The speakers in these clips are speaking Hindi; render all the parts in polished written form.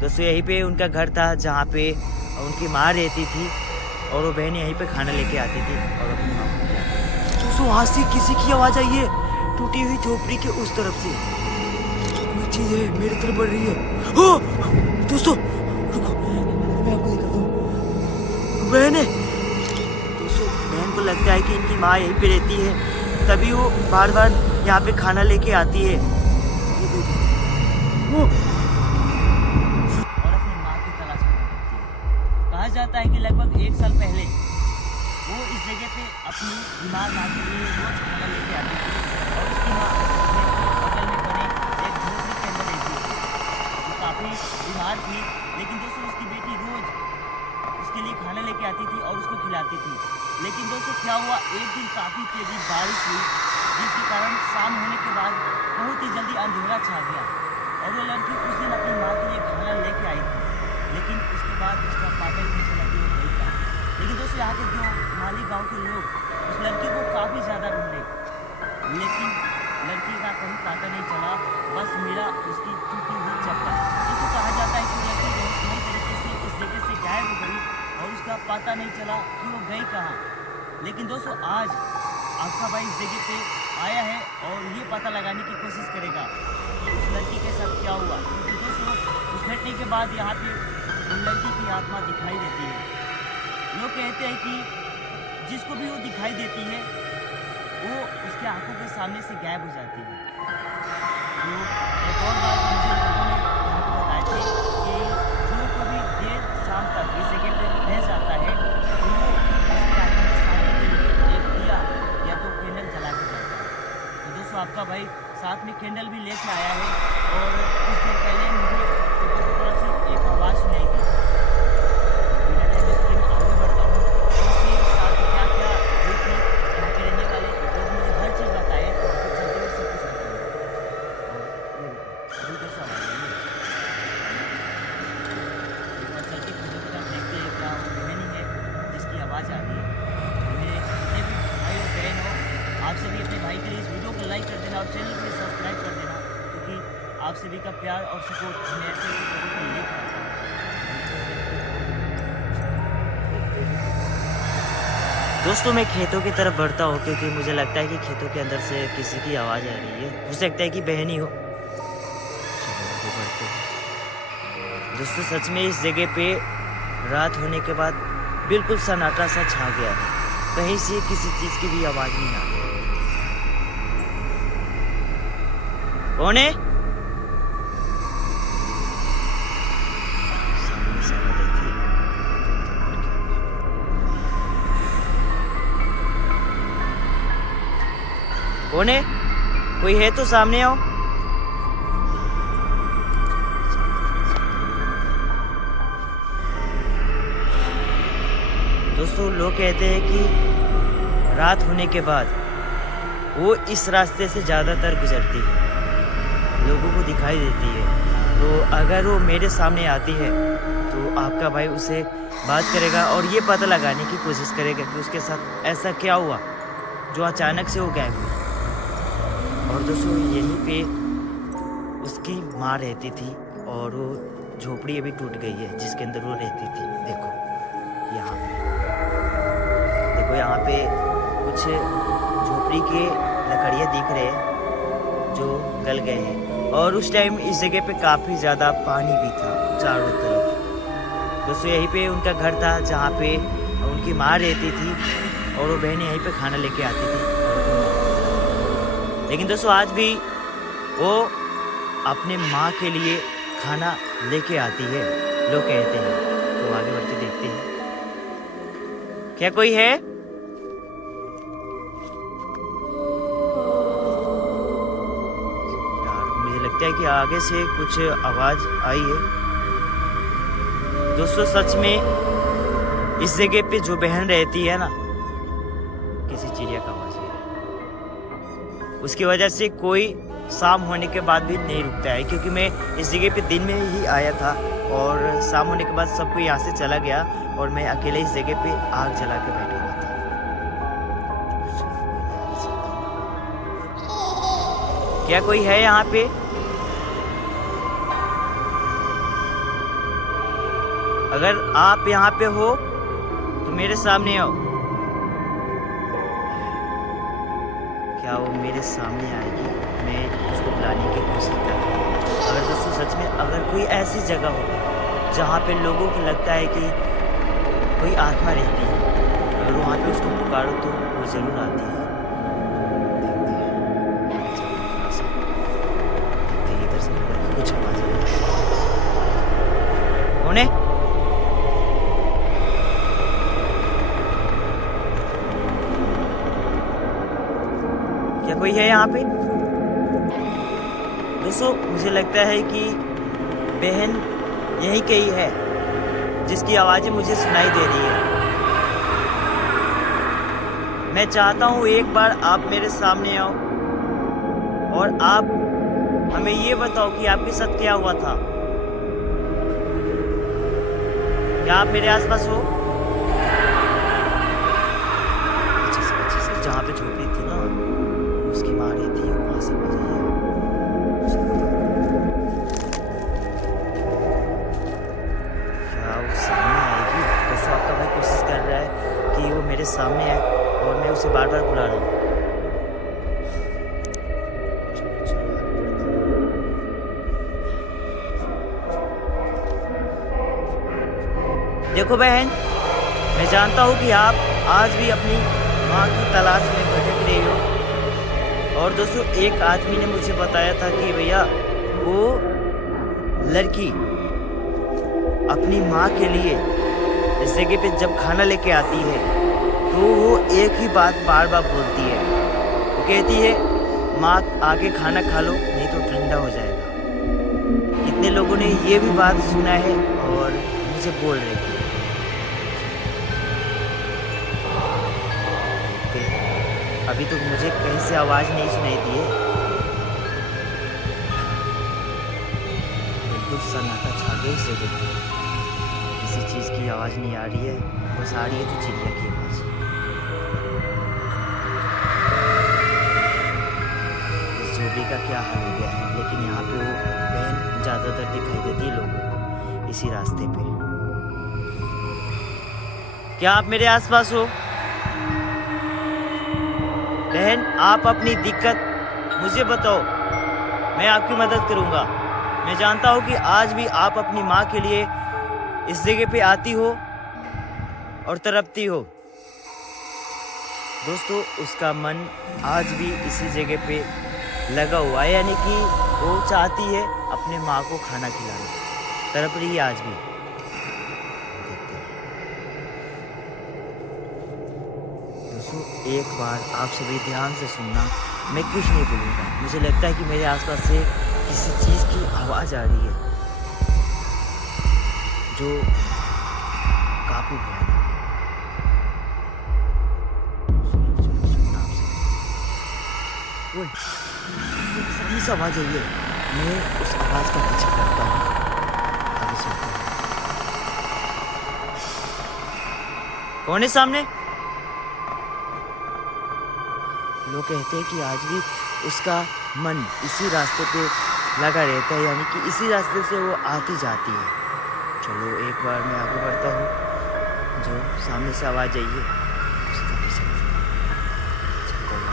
दोस्तों यहीं पे उनका घर था जहाँ पे उनकी माँ रहती थी और वो बहन यहीं पे खाना लेके आती थी और अपनी माँ को खिलाती थी। दोस्तों वहाँ से किसी की आवाज़ आई है, टूटी हुई झोपड़ी के उस तरफ से कोई चीज है मेरी तरफ बढ़ रही है। ओ! दोस्तों रुको, मैं आपको दिखाता हूँ, बहन है। दोस्तों बहन को लगता है कि इनकी माँ यहीं पे रहती है, तभी वो बार बार यहाँ पे खाना लेके आती है। और अपनी माँ की तलाश में भटकती है। कहा जाता है कि लगभग 1 साल पहले वो इस जगह पे अपनी बीमार माँ के लिए रोज खाना लेके आती थी और उसकी माँ बगल में बने एक झोपड़ी के अंदर रहती थी। वो काफ़ी बीमार थी, लेकिन दोस्तों उसकी बेटी रोज उसके लिए खाना लेके आती थी और उसको खिलाती थी। लेकिन दोस्तों क्या हुआ, एक दिन काफ़ी तेज़ी बारिश हुई, जिसके कारण शाम होने के बाद बहुत ही जल्दी अंधेरा छा गया और वो लड़की उस दिन अपनी माँ के लिए खाना लेके आई थी। लेकिन उसके बाद उसका पता ही नहीं चला कि वो गई था। लेकिन दोस्तों यहाँ के जो माली गांव के लोग उस लड़की को काफ़ी ज़्यादा ढूंढे, लेकिन लड़की का कहीं पता नहीं चला, बस मिला उसकी टूटी हुई चप्पल। जिससे कहा जाता है कि लड़की रहस्यमय तरीके से इस जगह से गायब हो गई और उसका पता नहीं चला कि वो गई कहाँ। लेकिन दोस्तों आज आपका भाई इस जगह पे आया है और ये पता लगाने की कोशिश करेगा कि उस लड़की के साथ क्या हुआ। क्योंकि दोस्तों उस घटने के बाद यहाँ पे उन लड़की की आत्मा दिखाई देती है। लोग कहते हैं कि जिसको भी वो दिखाई देती है वो उसके आंखों के सामने से गायब हो जाती है। तो एक और बात मुझे लोगों ने यहाँ पे बताई थी कि जो कभी देर शाम तक इस जगह पे रह जाता है तो वो उसके आत्मा के सामने के लिए एक दिया या तो कैंडल जला के जाता है। तो दोस्तों आपका भाई साथ में कैंडल भी लेके आया है और कुछ देर पहले मुझे ऊपर की तरफ से एक आवाज़ सुनाई दी। बिना टाइम वेस्ट किए मैं आगे बढ़ता हूँ और उसके साथ क्या क्या हुई थी, यहाँ के रहने वाले लोग मुझे हर चीज़ बताए तो आपको चलते हुए सब कुछ बताऊँगा। और ये अभी कैसा आवाज़ है, एक बार चल के खड़े की तरफ देखते हैं क्या वो बहन ही है जिसकी आवाज़ आ रही है। मेरे जितने भी भाई और बहन हो, आप सभी अपने भाई के लिए इस वीडियो को लाइक कर देना और चैनल को सब्सक्राइब कर देना, क्योंकि आप सभी का प्यार और सपोर्ट हमें ऐसे ऐसे लोगों को लेकर आता है। दोस्तों मैं खेतों की तरफ बढ़ता हूँ क्योंकि मुझे लगता है कि खेतों के अंदर से किसी की आवाज़ आ रही है। हो सकता है कि बहन ही हो। चलो आगे बढ़ते हैं। दोस्तों सच में इस जगह पे रात होने के बाद बिल्कुल सन्नाटा सा छा गया है, कहीं से किसी चीज़ की भी आवाज़ नहीं आ रही। कौन है? सामने से आवाज़ आई थी। कौन है? कोई है तो सामने आओ। दोस्तों लोग कहते हैं कि रात होने के बाद वो इस रास्ते से ज़्यादातर गुजरती है, लोगों को दिखाई देती है। तो अगर वो मेरे सामने आती है तो आपका भाई उसे बात करेगा और ये पता लगाने की कोशिश करेगा कि उसके साथ ऐसा क्या हुआ जो अचानक से वो गायब हुई। और दोस्तों यहीं पे उसकी माँ रहती थी और वो झोपड़ी अभी टूट गई है जिसके अंदर वो रहती थी। देखो यहाँ पे, देखो यहाँ पे कुछ झोपड़ी के लकड़ियाँ दिख रहे हैं जो गल गए हैं और उस टाइम इस जगह पे काफ़ी ज़्यादा पानी भी था चारों तरफ। दोस्तों यहीं पे उनका घर था जहाँ पे उनकी माँ रहती थी और वो बहन यहीं पे खाना लेके आती थी। लेकिन दोस्तों आज भी वो अपने माँ के लिए खाना लेके आती है, लोग कहते हैं। तो आगे बढ़ के देखते हैं क्या कोई है। यार मुझे लगता है कि आगे से कुछ आवाज आई है। दोस्तों सच में इस जगह पे जो बहन रहती है ना, किसी चिड़िया का आवाज है, उसकी वजह से कोई शाम होने के बाद भी नहीं रुकता है। क्योंकि मैं इस जगह पे दिन में ही आया था और शाम होने के बाद सबको यहाँ से चला गया और मैं अकेले इस जगह पे आग जला के बैठा हुआ था। क्या कोई है यहाँ पे? अगर आप यहाँ पे हो तो मेरे सामने आओ। क्या वो मेरे सामने आएगी? मैं उसको बुलाने की कोशिश कर रहा हूँ। अगर दोस्तों सच में अगर कोई ऐसी जगह हो जहाँ पे लोगों को लगता है कि कोई आत्मा रहती है, अगर वहाँ पे उसको पुकारो तो वो जरूर आती है। देखते हैं इधर से कुछ आवाज कौन है? क्या कोई है यहाँ पे? दोस्तों मुझे लगता है कि बहन यही कहीं है जिसकी आवाजें मुझे सुनाई दे रही है। मैं चाहता हूँ एक बार आप मेरे सामने आओ और आप हमें ये बताओ कि आपके साथ क्या हुआ था। क्या आप मेरे आसपास हो? अच्छे से जहाँ पे झोपड़ी थी ना उसकी माँ रहती है, वहां से बजाइए। क्या वो सामने आएगी? दोस्तों आपका भाई कोशिश कर रहा है कि वो मेरे सामने आए और मैं उसे बार बार बुला रहा हूँ। देखो बहन, मैं जानता हूँ कि आप आज भी अपनी माँ की तलाश में भटक रही हो। और दोस्तों एक आदमी ने मुझे बताया था कि भैया वो लड़की अपनी माँ के लिए इस जगह पे जब खाना लेके आती है तो वो एक ही बात बार बार बोलती है। वो कहती है माँ आके खाना खा लो नहीं तो ठंडा हो जाएगा। कितने लोगों ने ये भी बात सुना है और मुझे बोल रहे थे। अभी तो मुझे कहीं से आवाज नहीं सुनाई दी है। बिल्कुल सन्नाटा छा गया इस जगह पे। किसी चीज की आवाज नहीं आ रही है, बस आ रही है तो चिड़िया की आवाज। इस झोपड़ी का क्या हाल हो गया है, लेकिन यहाँ पे वो बहन ज्यादातर दिखाई देती है लोगों को इसी रास्ते पे। क्या आप मेरे आसपास हो? बहन आप अपनी दिक्कत मुझे बताओ, मैं आपकी मदद करूंगा। मैं जानता हूँ कि आज भी आप अपनी माँ के लिए इस जगह पे आती हो और तड़पती हो। दोस्तों उसका मन आज भी इसी जगह पे लगा हुआ है, यानी कि वो चाहती है अपने माँ को खाना खिलाना, तड़प रही है आज भी। दोस्तों एक बार आप सभी ध्यान से सुनना, मैं कुछ नहीं बोलूँगा। मुझे लगता है कि मेरे आसपास से किसी चीज़ की आवाज़ आ रही है जो काफी भयानक है। सुनना आप सभी। ओए, सामने से आवाज़ आई है। मैं उस आवाज़ का पीछा करता हूँ, आगे चलता हूँ। कौन है सामने? लोग कहते हैं कि आज भी उसका मन इसी रास्ते पे लगा रहता है, यानी कि इसी रास्ते से वो आती जाती है। चलो एक बार मैं आगे बढ़ता हूँ। जो सामने से आवाज़ आई है उसका पीछा चलता हूँ।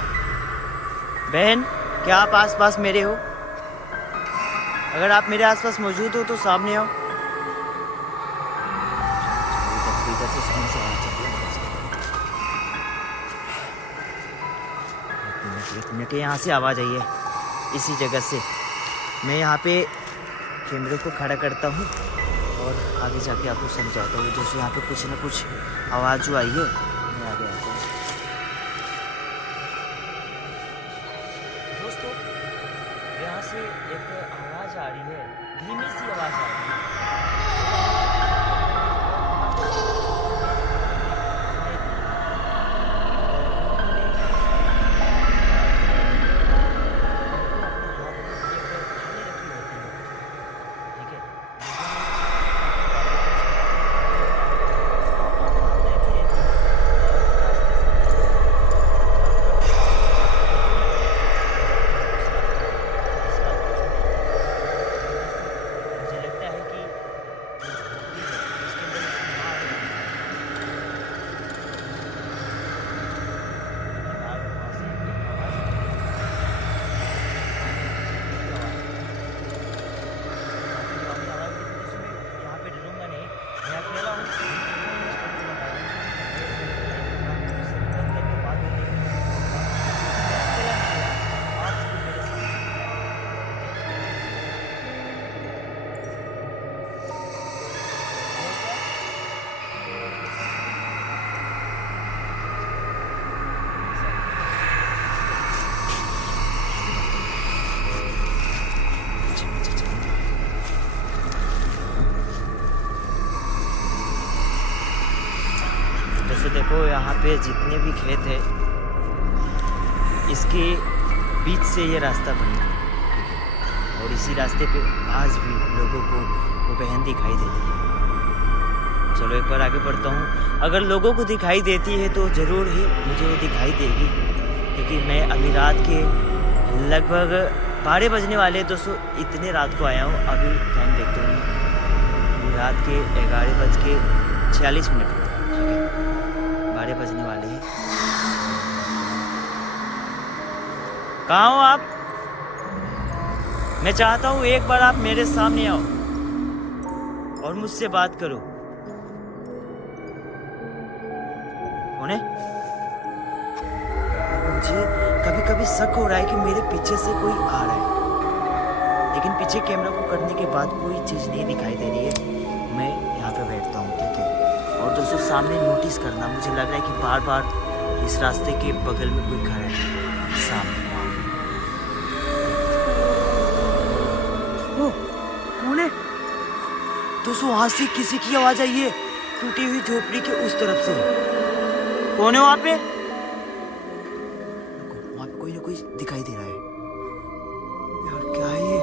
बहन क्या आप आसपास मेरे हो? अगर आप मेरे आसपास मौजूद हो तो सामने आओ। इधर से सामने से आवाज़ चल रही है। एक मिनट, यहाँ से आवाज़ आई है इसी जगह से। मैं यहाँ पे कैमरे को खड़ा करता हूँ और आगे जाके आपको समझाता हूँ। जैसे यहाँ पे कुछ ना कुछ आवाज़ जो आई है, मैं आगे आता हूँ। दोस्तों यहाँ से एक आवाज़ आ रही है, धीमी सी आवाज़ आ रही है। दोस्तों देखो, यहाँ पे जितने भी खेत है इसके बीच से ये रास्ता बना है, और इसी रास्ते पे आज भी लोगों को वो बहन दिखाई देती है। चलो एक बार आगे बढ़ता हूँ। अगर लोगों को दिखाई देती है तो ज़रूर ही मुझे वो दिखाई देगी, क्योंकि मैं अभी रात के लगभग 12 बजने वाले हैं दोस्तों। इतने रात को आया हूँ। अभी टाइम देखते हूँ, रात के 11:46 ठीक है, 12 बजने वाले हैं। कहाँ हो आप? मैं चाहता हूँ एक बार आप मेरे सामने आओ और मुझसे बात करो। कौन है? मुझे कभी कभी शक हो रहा है कि मेरे पीछे से कोई आ रहा है, लेकिन पीछे कैमरा को करने के बाद कोई चीज़ नहीं दिखाई दे रही है। मैं यहाँ पे बैठता हूँ, ठीक है। और दोस्तों सामने नोटिस करना, मुझे लग रहा है कि बार बार इस रास्ते के बगल में कोई खड़ा है सामने। कौन है दोस्तों? वहां से किसी की आवाज आई है, टूटी हुई झोपड़ी के उस तरफ से। कौन है वहां पे? वहां पे कोई ना कोई दिखाई दे रहा है यार। क्या है ये?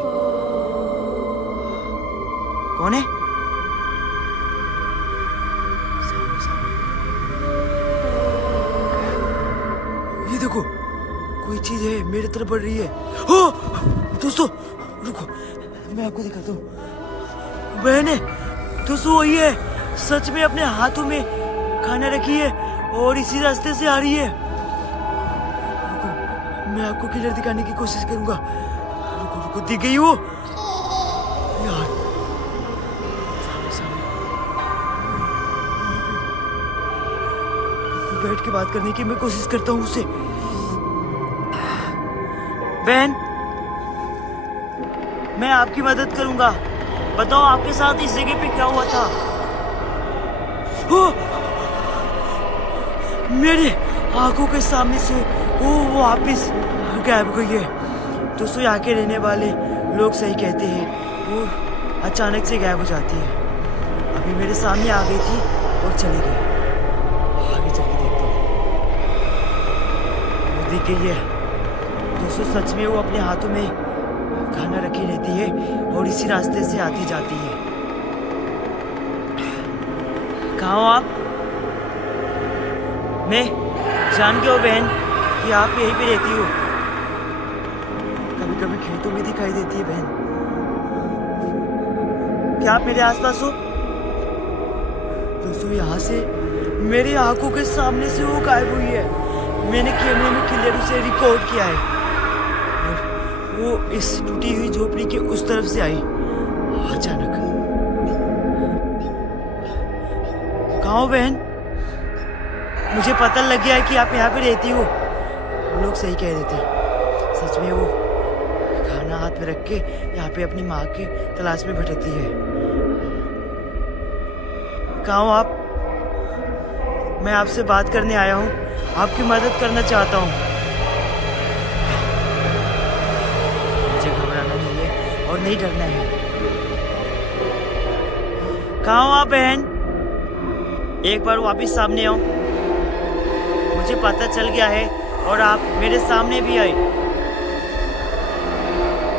कौन है? सामने सामने ये देखो, कोई चीज है मेरे तरफ बढ़ रही है। ओ दोस्तों रुको, मैं आपको दिखाता हूँ। बहन है दोस्तों, वही है। सच में अपने हाथों में खाना रखी है और इसी रास्ते से आ रही है। रुको, मैं आपको क्लियर दिखाने की कोशिश करूंगा। रुको रुको, दिख गई वो यार। सामने सामने बैठ के बात करने की मैं कोशिश करता हूँ उससे। बहन, मैं आपकी मदद करूंगा। बताओ आपके साथ इस जगह पे क्या हुआ था? मेरे आंखों के सामने से वो वापस गायब हो गई है। दोस्तों यहाँ के रहने वाले लोग सही कहते हैं, वो अचानक से गायब हो जाती है। अभी मेरे सामने आ गई थी और चली गई। आगे चल के देखता हूँ, वो दिख गई है। दोस्तों सच में वो अपने हाथों में खाना रखी रहती है और इसी रास्ते से आती जाती है। कहाँ हो आप? मैं जान गया हूँ बहन कि आप यहीं पे रहती हो। कभी कभी खेतों में दिखाई देती है बहन। क्या आप मेरे आसपास हो? दोस्तों यहाँ से मेरी आंखों के सामने से वो गायब हुई है। मैंने कैमरे में क्लियर उसे रिकॉर्ड किया है। वो इस टूटी हुई झोपड़ी के उस तरफ से आई अचानक। कहाँ हो बहन? मुझे पता लग गया है कि आप यहाँ पे रहती हो। लोग सही कह रहे थे, सच में वो खाना हाथ में रख के यहाँ पे अपनी माँ के तलाश में भटकती है। कहाँ हो आप? मैं आपसे बात करने आया हूँ, आपकी मदद करना चाहता हूँ। मुझे घबराना नहीं है और नहीं डरना है। कहाँ हो आप बहन? एक बार वापिस सामने आओ। मुझे पता चल गया है और आप मेरे सामने भी आए।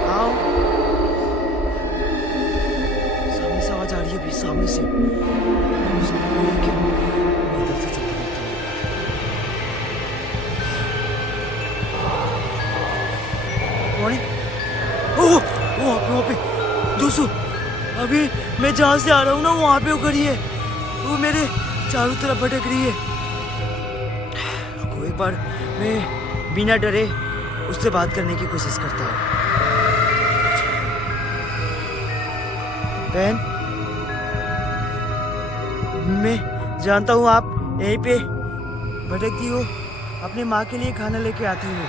आओ। सामने से आवाज आ रही है भी, सामने से। वहाँ पे दोस्तों, अभी मैं जहाँ से आ रहा हूँ ना, वहाँ पे वो खड़ी है। वो मेरे चारों तरफ भटक रही है। रुको एक बार मैं बिना डरे उससे बात करने की कोशिश करता हूँ। बहन, मैं जानता हूँ आप यहीं पे भटकती हो, अपने माँ के लिए खाना लेके आती हो,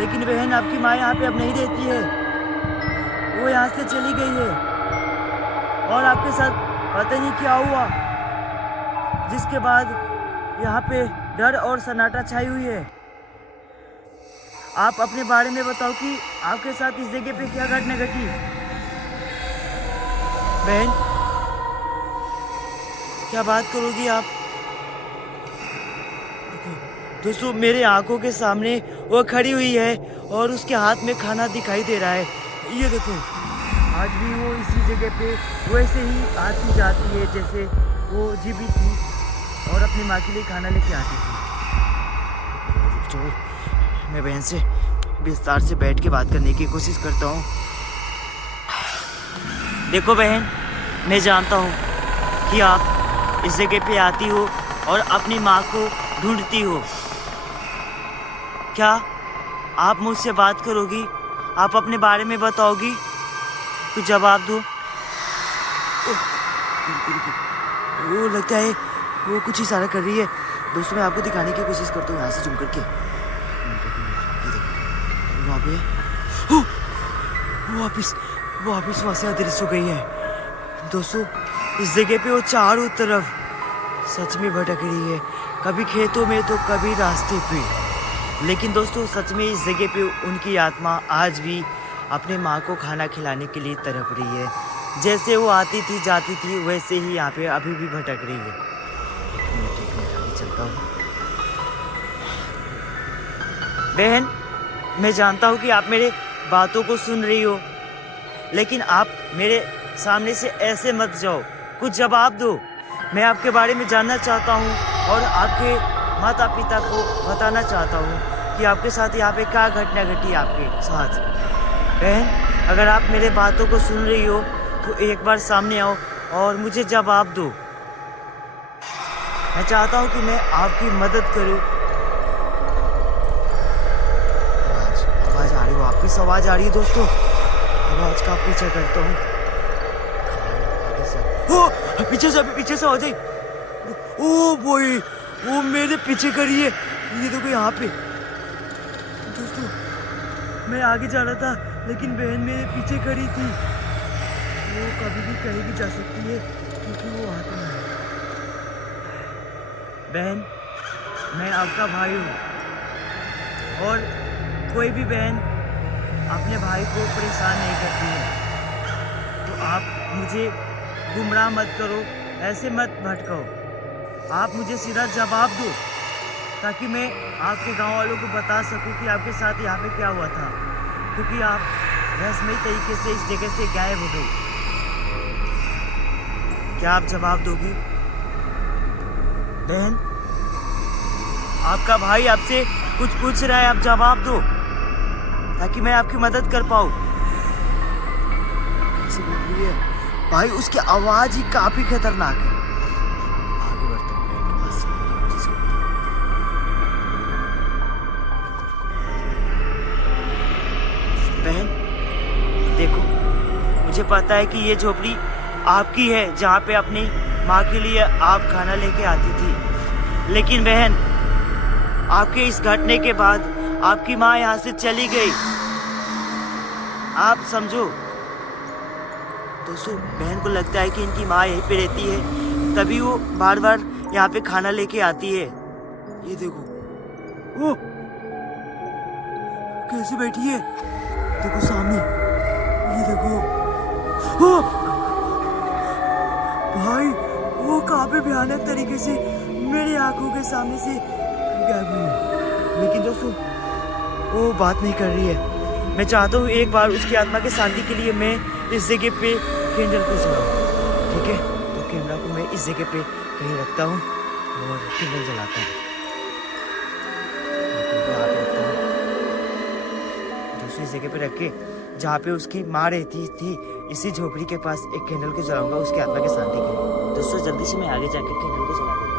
लेकिन बहन आपकी माँ यहाँ पे अब नहीं रहती है। वो यहाँ से चली गई है और आपके साथ पता नहीं क्या हुआ, जिसके बाद यहाँ पे डर और सन्नाटा छाई हुई है। आप अपने बारे में बताओ कि आपके साथ इस जगह पे क्या घटना घटी। बहन, क्या बात करोगी आप? दोस्तों मेरे आंखों के सामने वो खड़ी हुई है और उसके हाथ में खाना दिखाई दे रहा है। ये देखो, आज भी वो इसी जगह पे वैसे ही आती जाती है जैसे वो जीवित थी और अपनी माँ के लिए खाना लेके आती थी। चलो मैं बहन से विस्तार से बैठ के बात करने की कोशिश करता हूँ। देखो बहन, मैं जानता हूँ कि आप इस जगह पे आती हो और अपनी माँ को ढूंढती हो। क्या आप मुझसे बात करोगी? आप अपने बारे में बताओगी? कुछ जवाब दो। वो लगता है वो कुछ इशारा कर रही है। दोस्तों मैं आपको दिखाने की कोशिश करता हूँ यहाँ से जूम करके। वहाँ पे वो वापस वहाँ से अदृश्य हो गई है। दोस्तों इस जगह पे वो चारों तरफ सच में भटक रही है, कभी खेतों में तो कभी रास्ते पे। लेकिन दोस्तों सच में इस जगह पे उनकी आत्मा आज भी अपने माँ को खाना खिलाने के लिए तड़प रही है। जैसे वो आती थी जाती थी वैसे ही यहाँ पे अभी भी भटक रही है। एक मिनट आगे चलता हूँ। बहन, मैं जानता हूँ कि आप मेरे बातों को सुन रही हो, लेकिन आप मेरे सामने से ऐसे मत जाओ। कुछ जवाब दो। मैं आपके बारे में जानना चाहता हूँ और आपके माता पिता को बताना चाहता हूँ कि आपके साथ यहाँ पे क्या घटना घटी आपके साथ। बहन, अगर आप मेरे बातों को सुन रही हो तो एक बार सामने आओ और मुझे जवाब दो। मैं चाहता हूँ कि मैं आपकी मदद करूँ। आवाज आ रही है, वापिस आवाज आ रही है दोस्तों। आवाज का पीछे करता हूँ। पीछे से आ जाए। ओ बॉय, वो मेरे पीछे करी है। ये देखो यहाँ पे दोस्तों, मैं आगे जा रहा था लेकिन बहन मेरे पीछे खड़ी थी। वो कभी भी कहीं भी जा सकती है क्योंकि वो हाथ में है। बहन, मैं आपका भाई हूँ और कोई भी बहन अपने भाई को परेशान नहीं करती है। तो आप मुझे गुमराह मत करो, ऐसे मत भटकाओ। आप मुझे सीधा जवाब दो ताकि मैं आपके गांव वालों को बता सकूं कि आपके साथ यहाँ पे क्या हुआ था, क्योंकि आप रहस्यमयी तरीके से इस जगह से गायब हो गई। क्या आप जवाब दोगी? बहन, आपका भाई आपसे कुछ पूछ रहा है, आप जवाब दो ताकि मैं आपकी मदद कर पाऊं। कैसे बोल रही है भाई, उसकी आवाज ही काफी खतरनाक है। आगे बढ़ता हूँ बहन के पास। बहन देखो, मुझे पता है कि ये झोपड़ी आपकी है जहाँ पे अपनी माँ के लिए आप खाना लेके आती थी। लेकिन बहन, आपके इस घटने के बाद आपकी माँ यहाँ से चली गई। आप समझो दोस्तों, बहन को लगता है कि इनकी माँ यहीं पे रहती है, तभी वो बार बार यहाँ पे खाना लेके आती है। ये देखो वो कैसे बैठी है, देखो सामने, ये देखो। ओ भाई, वो कहाँ पे भयानक तरीके से मेरी आंखों के सामने से गायब हुई है। लेकिन दोस्तों वो बात नहीं कर रही है। मैं चाहता हूँ एक बार उसकी आत्मा की शांति के लिए मैं इस जगह पे कैंडल को जलाऊं। ठीक है, तो कैमरा को मैं इस जगह पे कहीं रखता हूँ और कैंडल जलाता हूँ। दूसरी जगह पे रख के जहाँ पे उसकी माँ रहती थी, इसी झोपड़ी के पास एक कैंडल को जलाऊंगा उसकी आत्मा की शांति के लिए। दोस्तों जल्दी से मैं आगे जाकर कैंडल को जला दूंगा।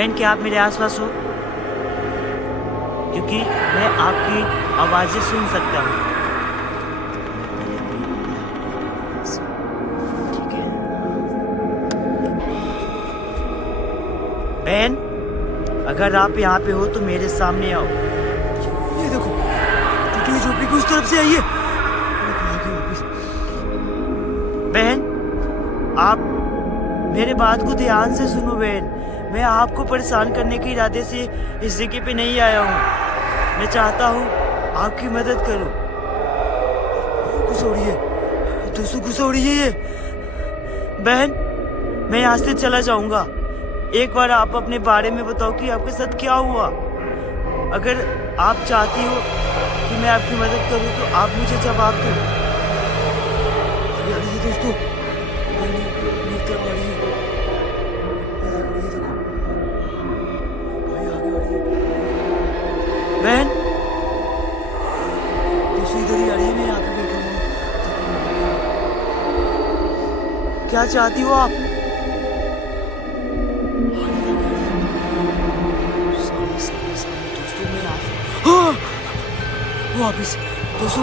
बहन, क्या आप मेरे आसपास हो? क्योंकि मैं आपकी आवाज़ें सुन सकता हूँ। ठीक है बहन, अगर आप यहाँ पे हो तो मेरे सामने आओ। ये देखो, टूटी हुई झोपड़ी की उस तरफ से आई है। बहन, आप मेरे बात को ध्यान से सुनो बहन। मैं आपको परेशान करने के इरादे से इस जगह पे नहीं आया हूँ। मैं चाहता हूँ आपकी मदद करूँ। घुस हो रही है दोस्तों, घुस हो रही है ये। बहन, मैं यहाँ से चला जाऊंगा। एक बार आप अपने बारे में बताओ कि आपके साथ क्या हुआ। अगर आप चाहती हो कि मैं आपकी मदद करूँ तो आप मुझे जवाब दो। आगे आ रही है दोस्तों, मेरी तरफ आ रही है। ये देखो, भाई आगे आ रही है। बहन, दोस्तों इधर ही आ रही है, मैं यहाँ पे बैठा हूँ। क्या चाहती हो आप? सामने दोस्तों, मैं यहाँ से हाँ! वापिस दोस्तों